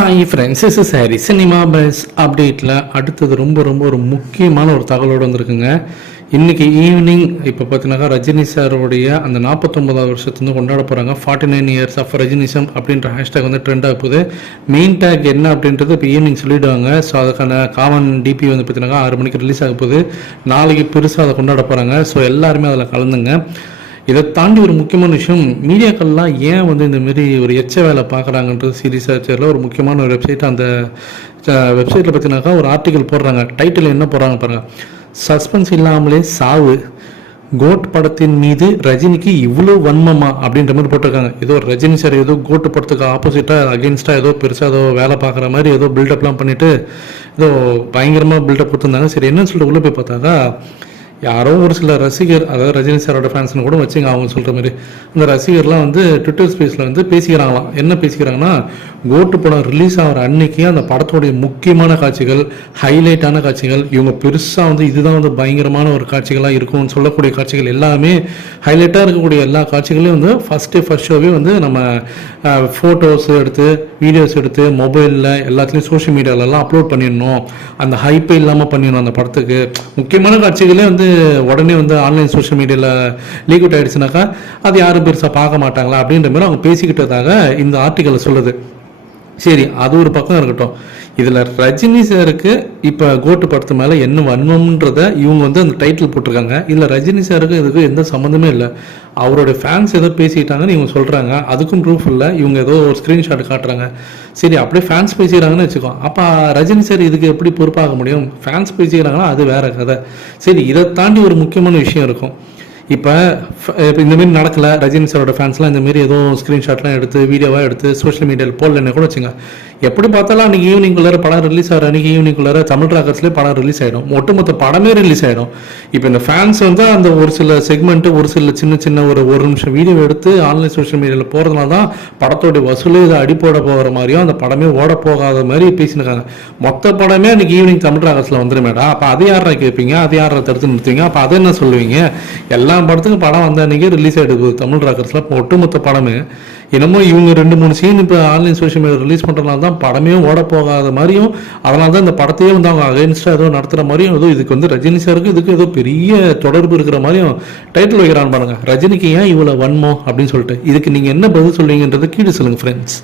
Hi friends is sorry cinema buzz அப்டேட்டில் அடுத்தது ரொம்ப ரொம்ப ஒரு முக்கியமான ஒரு தகவலோடு வந்திருக்குங்க. இன்றைக்கி ஈவினிங் இப்போ பார்த்தீங்கன்னாக்கா ரஜினி சாரோடைய அந்த நாற்பத்தொம்பதாவது வருஷத்து வந்து கொண்டாட போகிறாங்க forty nine years of Rajinism அப்படின்ற ஹேஷ்டேக் வந்து ட்ரெண்ட் ஆக போகுது. மெயின் டேக் என்ன அப்படின்றது இப்போ ஈவினிங் சொல்லிவிடுவாங்க ஸோ அதுக்கான காமன் டிபி வந்து பார்த்தீங்கன்னா ஆறு மணிக்கு ரிலீஸ் ஆக போகுது. நாளைக்கு பெருசாக அதை கொண்டாட போகிறாங்க ஸோ எல்லாருமே அதில் கலந்துங்க. இதை தாண்டி ஒரு முக்கியமான விஷயம் மீடியாக்கள்லாம் ஏன் வந்து இந்த மாரி ஒரு எச்ச வேலை பார்க்குறாங்கன்றது சீரியஸாக ஒரு முக்கியமான ஒரு வெப்சைட் அந்த வெப்சைட்டில் பார்த்தீங்கன்னாக்கா ஒரு ஆர்டிக்கல் போடுறாங்க. டைட்டில் என்ன போடுறாங்க பாருங்க. சஸ்பென்ஸ் இல்லாமலே சாவு. கோட் படத்தின் மீது ரஜினிக்கு இவ்வளோ வன்மமா? அப்படின்ற மாதிரி போட்டிருக்காங்க. ஏதோ ரஜினி சார் ஏதோ கோட்டு படத்துக்கு ஆப்போசிட்டாக அகேன்ஸ்டாக ஏதோ பெருசாக ஏதோ வேலை பார்க்குற மாதிரி ஏதோ பில்டப்லாம் பண்ணிவிட்டு ஏதோ பயங்கரமாக பில்டப் கொடுத்துருந்தாங்க. சரி என்னன்னு சொல்லிட்டு உள்ளே போய் பார்த்தாக்கா யாரோ ஒரு சில ரசிகர் அதாவது ரஜினி சாரோட ஃபேன்ஸ்னு கூட வச்சுங்க அவங்க சொல்கிற மாதிரி. அந்த ரசிகர்லாம் வந்து ட்விட்டர் ஸ்பேஸில் வந்து பேசிக்கிறாங்களாம். என்ன பேசிக்கிறாங்கன்னா கோட்டு படம் ரிலீஸ் ஆகிற அன்னைக்கு அந்த படத்தோடைய முக்கியமான காட்சிகள் ஹைலைட்டான காட்சிகள் இவங்க பெருசாக வந்து இதுதான் வந்து பயங்கரமான ஒரு காட்சிகளாக இருக்கும்னு சொல்லக்கூடிய காட்சிகள் எல்லாமே ஹைலைட்டாக இருக்கக்கூடிய எல்லா காட்சிகளையும் வந்து ஃபஸ்ட்டு ஃபஸ்ட் ஷோவே வந்து நம்ம ஃபோட்டோஸ் எடுத்து வீடியோஸ் எடுத்து மொபைலில் எல்லாத்துலேயும் சோஷியல் மீடியாவிலலாம் அப்லோட் பண்ணிடணும். அந்த ஹைப்பே இல்லாமல் பண்ணிடணும் அந்த படத்துக்கு. முக்கியமான காட்சிகளே வந்து உடனே வந்து ஆன்லைன் சோஷியல் மீடியாவில் லீக் அவுட் ஆயிடுச்சுனாக்கா அது யாரும் பெருசாக பார்க்க மாட்டாங்களா அப்படின்ற மாதிரி அவங்க பேசிக்கிட்டதாக இந்த ஆர்டிக்கல் சொல்லுது. சரி அது ஒரு பக்கம் இருக்கட்டும். இதில் ரஜினி சாருக்கு இப்போ கோட்டு படத்து மேலே என்ன வன்மம்ன்றத இவங்க வந்து அந்த டைட்டில் போட்டிருக்காங்க. இதில் ரஜினி சாருக்கு இதுக்கு எந்த சம்மந்தமே இல்லை. அவரோட ஃபேன்ஸ் ஏதோ பேசிட்டாங்கன்னு இவங்க சொல்கிறாங்க அதுக்கும் ப்ரூஃப் இல்லை. இவங்க ஏதோ ஒரு ஸ்க்ரீன்ஷாட் காட்டுறாங்க. சரி அப்படியே ஃபேன்ஸ் பேசிக்கிறாங்கன்னு வச்சுக்கோ. அப்போ ரஜினி சார் இதுக்கு எப்படி பொறுப்பாக முடியும்? ஃபேன்ஸ் பேசிக்கிறாங்கன்னா அது வேற கதை. சரி இதை தாண்டி ஒரு முக்கியமான விஷயம் இருக்கும். இப்போ இப்போ இந்த மாதிரி நடக்கலை. ரஜினி சாரோட ஃபேன்ஸ்லாம் இந்த மாதிரி ஏதோ ஸ்க்ரீன்ஷாட்லாம் எடுத்து வீடியோவாக எடுத்து சோஷியல் மீடியாவில் போடலன்னு கூட வச்சுங்க. எப்படி பார்த்தாலும் அன்றைக்கி ஈவினிங்குள்ளார படம் ரிலீஸ் ஆகிற அன்றைக்கி ஈவினிங்குள்ளார தமிழ் ராக்கர்ஸ்லேயே படம் ரிலீஸ் ஆகிடும் ஒட்டுமொத்த படமே ரிலீஸ் ஆகிடும் இப்போ இந்த ஃபேன்ஸ் வந்து அந்த ஒரு சில செக்மெண்ட்டு ஒரு சில சின்ன சின்ன ஒரு ஒரு நிமிஷம் வீடியோ எடுத்து ஆன்லைன் சோஷியல் மீடியாவில் போகிறதுனால தான் படத்தோடைய வசூலே இதை அடிப்போட போகிற மாதிரியும் அந்த படமே ஓட போகாத மாதிரி பேசியிருக்காங்க மொத்த படமே அன்றைக்கி ஈவினிங் தமிழ் ராக்கர்ஸில் வந்துருமேடா. அப்போ அதை யாரை கேட்பீங்க அதை யாரை தடுத்து நிறுத்துவீங்க? அப்போ அதை என்ன சொல்லுவீங்க? எல்லாம் படத்துக்கும் படம் வந்த அன்னைக்கு ரிலீஸ் ஆகிடுது தமிழ் ராக்கர்ஸில் இப்போ ஒட்டுமொத்த படமே. என்னமோ இவங்க ரெண்டு மூணு சீன் இப்போ ஆன்லைன் சோஷியல் மீடியா ரிலீஸ் பண்ணுறதுனால தான் படமே ஓட போகாத மாதிரியும் அதனால தான் இந்த படத்தையே வந்து அவங்க அகைன்ஸ்டாக ஏதோ நடத்துகிற மாதிரியும் ஏதோ இதுக்கு வந்து ரஜினி சாருக்கு இதுக்கு ஏதோ பெரிய தொடர்பு இருக்கிற மாதிரியும் டைட்டில் வைக்கிறான்னு பாருங்க. ரஜினிக்கு ஏன் இவ்வளோ வன்மோ அப்படின்னு சொல்லிட்டு. இதுக்கு நீங்கள் என்ன பதில் சொல்லுவீங்கன்றது கீழே சொல்லுங்கள் ஃப்ரெண்ட்ஸ்